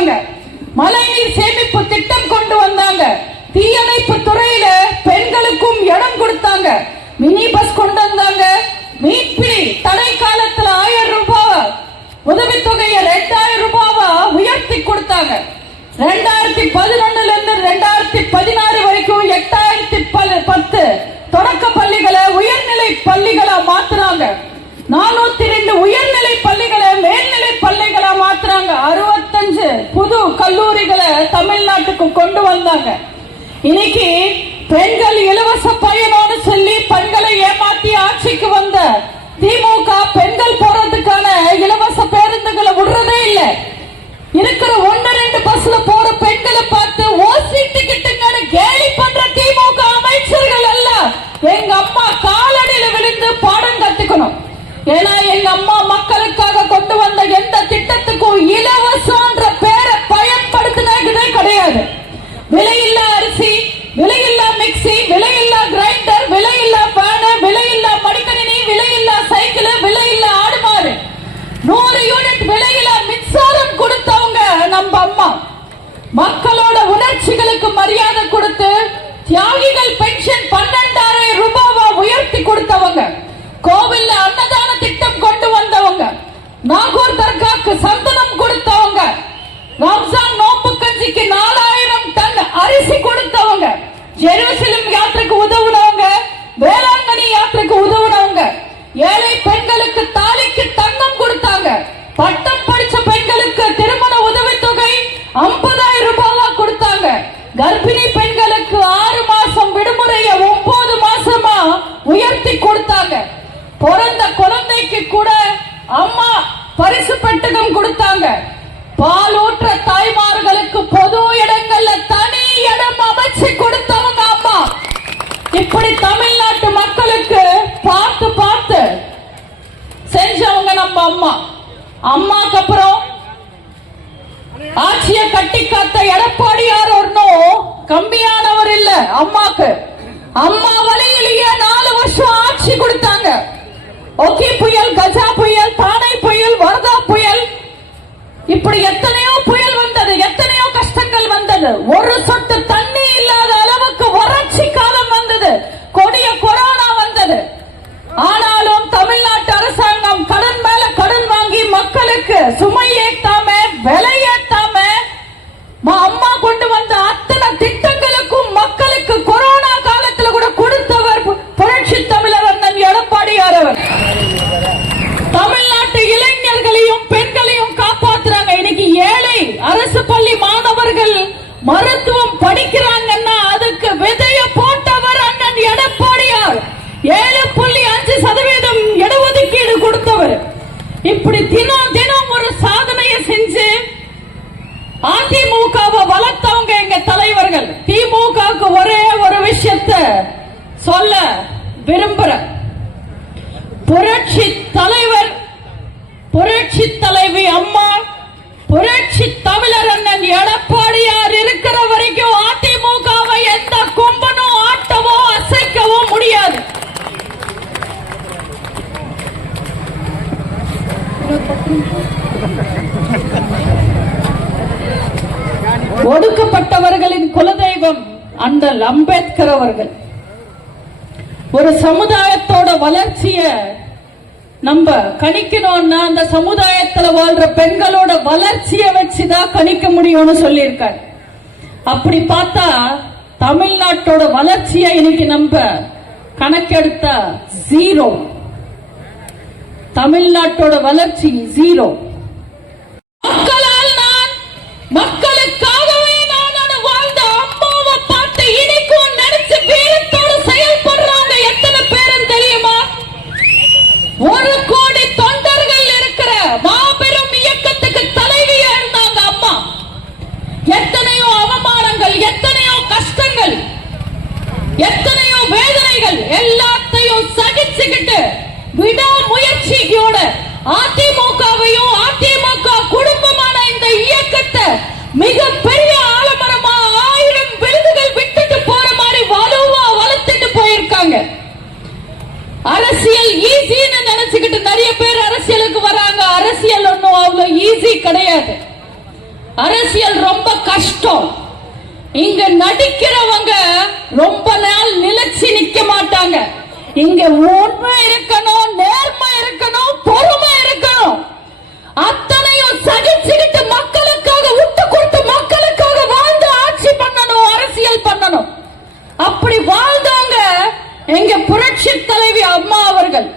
கொடுத்தாங்க. மழைநீர் சேமிப்பு திட்டம் கொண்டு வந்தாங்க. தீயணைப்பு துறையில பெண்களுக்கும் இடம் கொடுத்தாங்க. மினி பஸ் கொண்டு வந்தாங்க. மீட்பிடி தடை காலத்துல 1000 ரூபாய் உதவித்தொகையை 2000 ரூபாவா உயர்த்தி கொடுத்தாங்க. 2011 இருந்து 2016 வரைக்கும் 8010 தொடக்க பள்ளிகளை உயர்நிலை பள்ளிகளா மாத்துறாங்க. 402 உயர்நிலை பள்ளிகளை மேல்நிலை பள்ளிகளா மாத்துறாங்க. 65 புது கல்லூரிகளை தமிழ்நாட்டுக்கு கொண்டு வந்தாங்க. இன்னைக்கு பெண்கள் இலவச பயணம்னு சொல்லி பெண்களை ஏமாத்தி ஆட்சிக்கு வந்த திமுக பெண்கள் போறதுக்கான இலவச பேருந்துகளை விடுறதே இல்லை. இருக்கிற 1-2 பஸ்ல போற பெண்களை பார்த்து ஓசி டிக்கெட்டுங்கன்னு கேலி பண்ற திமுக அமைச்சர்கள் அல்ல. எங்க அம்மா காலடியில விழுந்து பாடம் கத்துக்கணும். ஏன்னா எங்க அம்மா மக்களுக்காக கொண்டு வந்த எந்த திட்டத்துக்கும் இலவசன்ற பேரை பயன்படுத்தினதே கிடையாது. விலையில்லா அரிசி, விலையில்லா மிக்சி, விலையில்லா கிரைண்டர், விலையில்லா பேன், விலையில்லா மடிக்கணினி, விலையில்லா சைக்கிள், விலையில்லா ஆடுமாறு, 100 யூனிட் விலையில்லா மின்சாரம் கொடுத்தவங்க நம்ம அம்மா. மக்களோட உணர்ச்சிகளுக்கு மரியாதை கொடுத்து தியாகிகள் பென்ஷன் 12,000 ரூபாவா உயர்த்தி கொடுத்தவங்க. கோவில்ல அன்னதான திட்டம் கொண்டு வந்தவங்க. நாகூர் தர்காக்கு சந்தனம் கொடுத்தவங்க. ரம்ஜான் நோம்பு கஞ்சிக்கு 4000 டன் அரிசி கொடுத்தவங்க. ஜெருசலம் யாத்திரைக்கு உதவுனவங்க. வேளாங்கண்ணி யாத்திரைக்கு உதவுனவங்க. ஏழை பெண்களுக்கு தாலிக்கு தங்கம் கொடுத்தாங்க. பட்டம் படிச்ச பெண்களுக்கு திருமண உதவித்தொகை 50,000 ரூபாவா கொடுத்தாங்க. கர்ப்பிணி பெண்களுக்கு 6 மாசம் விடுமுறையை 9 மாசமா உயர்த்தி கொடுத்தாங்க. பிறந்த குழந்தைக்கு கூட அம்மா பரிசு பெட்டகம் கொடுத்தாங்க. பால் ஊற்ற தாய்மார்களுக்கு பொது இடங்கள்ல தனி இடம் அமைச்சு கொடுத்தவங்க அம்மா. இப்படி தமிழ்நாட்டு மக்களுக்கு பார்த்து பார்த்து செஞ்சவங்க நம்ம அம்மா. அம்மாக்கு அப்புறம் ஆட்சியை கட்டி காத்த எடப்பாடியார் ஒன்னும் கம்மியானவர் இல்ல. அம்மாக்கு அம்மா வழியிலேயே 4 வருஷம் ஆட்சி கொடுத்தாங்க. ஒகி புயல், கஜா புயல், தானை புயல், வரதா புயல், இப்படி எத்தனையோ புயல் வந்தது, எத்தனையோ கஷ்டங்கள் வந்தது. ஒரு சொட்டு தண்ணி இல்லாத அளவுக்கு வறட்சி காலம் வந்தது. கொடிய கொரோனா வந்தது. ஆனாலும் தமிழ்நாட்டு அரசாங்கம் கடன் மேல கடன் வாங்கி மக்களுக்கு சுமை ஏத்தாம, விலை ஏத்தாம அம்மா கொண்டு வந்த அத்தனை திட்டங்களுக்கும் மக்களுக்கு கொரோனா காலத்தில் கூட கொடுத்தவர் புரட்சி தமிழர் அண்ணன் எடப்பாடியார் அவர். தமிழ்நாட்டு இளைஞர்களையும் பெண்களையும் காப்பாற்றுறாங்க. இன்னைக்கு ஏழை அரசு பள்ளி மாணவர்கள் மருத்துவம் படிக்கிறாங்கன்னா அதுக்கு விதைய போட்டவர் அண்ணன் எடப்பாடியார். 7.5% இடஒதுக்கீடு கொடுத்தவர். இப்படி தினம் தினம் ஒரு சாதனையை செஞ்சு அதிமுகவை வளர்த்தவங்க எங்க தலைவர்கள். திமுகவுக்கு ஒரே ஒரு விஷயத்தை சொல்ல விரும்புறேன். புரட்சி தலைவர், புரட்சி தலைவி அம்மா, புரட்சி தமிழர் அண்ணன் எடப்பாடியார் இருக்கிற வரைக்கும் அதிமுகவை எந்த கும்பனும் ஆட்டவோ அசைக்கவோ முடியாது. ஒடுக்கப்பட்டவர்களின் குலதெய்வம் அண்ணல் அம்பேத்கர் அவர்கள். ஒரு சமுதாயத்தோட வளர்ச்சிய நம்ம கணிக்கணும்னா அந்த சமுதாயத்துல வாழ்ற பெண்களோட வளர்ச்சியை வச்சுதான் கணிக்க முடியும்னு சொல்லியிருக்காரு. அப்படி பார்த்தா தமிழ்நாட்டோட வளர்ச்சியை இன்னைக்கு நம்ம கணக்கெடுத்தா 0. தமிழ்நாட்டோட வளர்ச்சி 0. மக்களால் நான், மக்களுக்காகவே நான் வாழ்ந்த அம்மாவை பார்த்து இனிக்கும் நினைச்சு வீரத்தோடு செயல்படுறாங்க எத்தனை பேரும் தெரியுமா? 1 கோடி தொண்டர்கள் இருக்கிற மாபெரும் இயக்கத்துக்கு தலைவியா இருந்தாங்க அம்மா. எத்தனையோ அவமானங்கள், எத்தனையோ கஷ்டங்கள், எத்தனையோ வேதனைகள் எல்லாத்தையும் சகிச்சுக்கிட்டு விடாமுயற்சியோட அதிமுகவையும் அதிமுக குடும்பமான இந்த இயக்கத்தை மிகப்பெரிய ஆலமரமா 1000 விருதுகள் விட்டுட்டு போற மாதிரி வலுவா வளர்த்துட்டு போயிருக்காங்க. அரசியல் ஈஸின்னு நினைச்சுக்கிட்டு நிறைய பேர் அரசியலுக்கு வராங்க. அரசியல் ஒன்னும் அவ்வளவு ஈஸி கிடையாது. அரசியல் ரொம்ப கஷ்டம். இங்க நடிக்கிறவங்க ரொம்ப நாள் நிலைச்சு நிக்க மாட்டாங்க. இங்க உண்மை இருக்கணும், நேர்மை இருக்கணும், பொறுமை இருக்கணும். அத்தனையும் சகிச்சுக்கிட்டு மக்களுக்காக விட்டு கொடுத்து மக்களுக்காக வாழ்ந்து ஆட்சி பண்ணணும், அரசியல் பண்ணணும். அப்படி வாழ்ந்தவங்க எங்க புரட்சி தலைவி அம்மா அவர்கள்.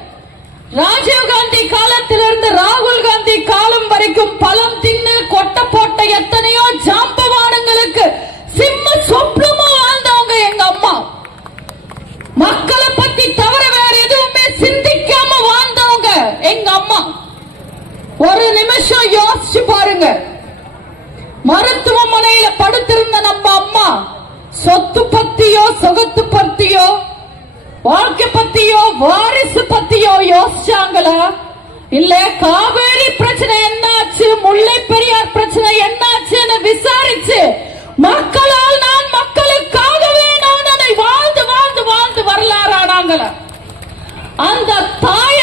ராஜீவ் காந்தி காலத்திலிருந்து ராகுல் காந்தி காலம் வரைக்கும் பழம் தின்னு கொட்டை போட்ட எத்தனையோ ஜாம்பவானங்களுக்கு சிம்ம சொப்னமா வாழ்ந்தவங்க எங்க அம்மா. மக்களை பத்தி தவிர வேற எதுவுமே சிந்திக்காம வாழ்ந்தவங்க எங்க அம்மா. ஒரு நிமிஷம் யோசிச்சு பாருங்க. மருத்துவமனையில படுத்திருந்த நம்ம அம்மா சொத்து பத்தியோ சொகத்து பத்தியோ வாழ்க்கை பத்தியோ வாரிசு பத்தியோ யோசிச்சாங்களா? இல்ல காவேரி பிரச்சனை என்னாச்சு, முல்லை பெரியார் பிரச்சனை என்னாச்சுன்னு விசாரிச்சு மக்களால் நான் மக்களுக்காகவே நான் அதை வாழ்ந்து வாழ்ந்து வாழ்ந்து வரலாறானாங்களா? அந்த தாய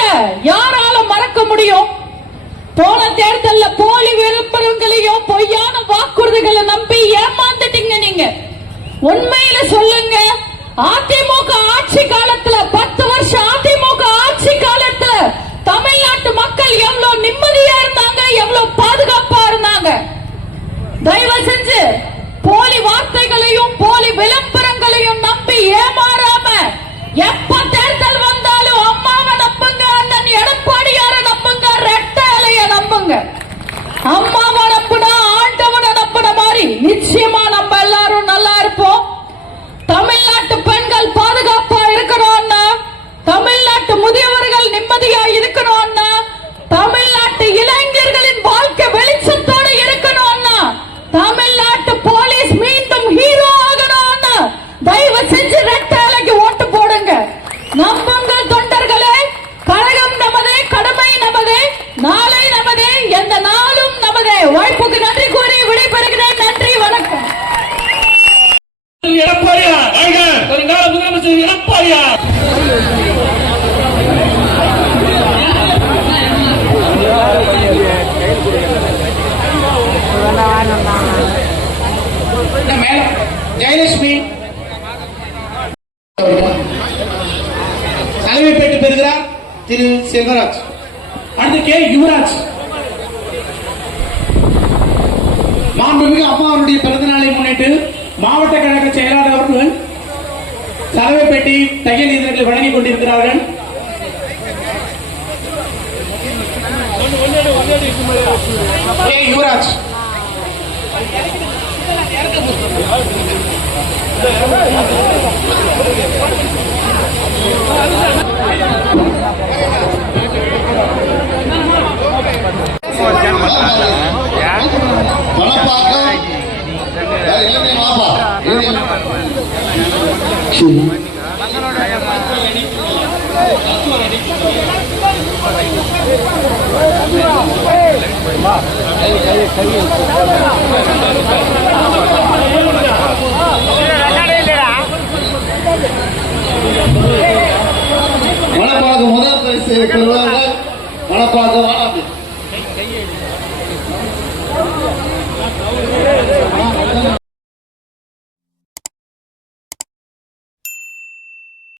யாரால மறக்க முடியும்? போன தேர்தல்ல போலி விளம்பரங்களையும் பொய்யான வாக்குறுதிகளை நம்பி ஏமாந்துட்டீங்க நீங்க. உண்மையில சொல்லுங்க, அதிமுக ஆட்சி காலத்துல 10 வருஷம் அதிமுக ஆட்சி காலத்துல தமிழ்நாட்டு மக்கள் எவ்வளவு நிம்மதியா இருந்தாங்க, எவ்வளவு பாதுகாப்பா இருந்தாங்க. தயவு செஞ்சு போலி வார்த்தைகளையும் போலி விளம்பரங்களையும் நம்பி ஏமாறாம எப்ப தேர்தல் வந்தாலும் அம்மாவை நம்புங்க, அண்ணன் எடப்பாடியார நம்புங்க, ரெட்டைலைய நம்புங்க. அம்மாவை நம்புனா ஆண்டவனை நம்புன மாதிரி நிச்சயமா நம்ம எல்லாரும் நல்லா இருப்போம். தமிழ்நாட்டு பெண்கள் பாதுகாப்பா இருக்கணும்னா, தமிழ்நாட்டு முதியவர்கள் நிம்மதியா இருக்கணும்னா, தமிழ்நாட்டு இளைஞர்களின் வாழ்க்கை வெளிச்சத்தோடு இருக்கணும்னா, தமிழ்நாட்டு போலீஸ் மீண்டும் ஹீரோ ஆகணும்னா தயவு செஞ்சு ரெட்டைலைக்கு ஓட்டு போடுங்க. நம்புங்கள் தொண்டர்களே, கழகம் நமதே, கடமை நமதே, நாளை நமதே, எந்த நாளும் நமதே. வாய்ப்புக்கு நன்றி கூறி விடைபெறுகிறேன். நன்றி, வணக்கம். எடப்பாடியார் வருங்கால முதலமைச்சர் எடப்பாடியார். ஜெயலட்சுமி தலைமை பெற்று பெறுகிறார் திரு செல்வராஜ். அடுத்து கே யுவராஜ். மாண்புமிகு அம்மாவுடைய பிறந்த நாளை முன்னிட்டு மாவட்ட கழக செயலாளர் அவர்கள் தலைமை பெட்டி தையல் இயந்திரங்களை வழங்கிக் கொண்டிருக்கிறார்கள். யுவராஜ் மணப்பாக முதல் பரிசு பெறுவார்கள். மணப்பாக வாழாது.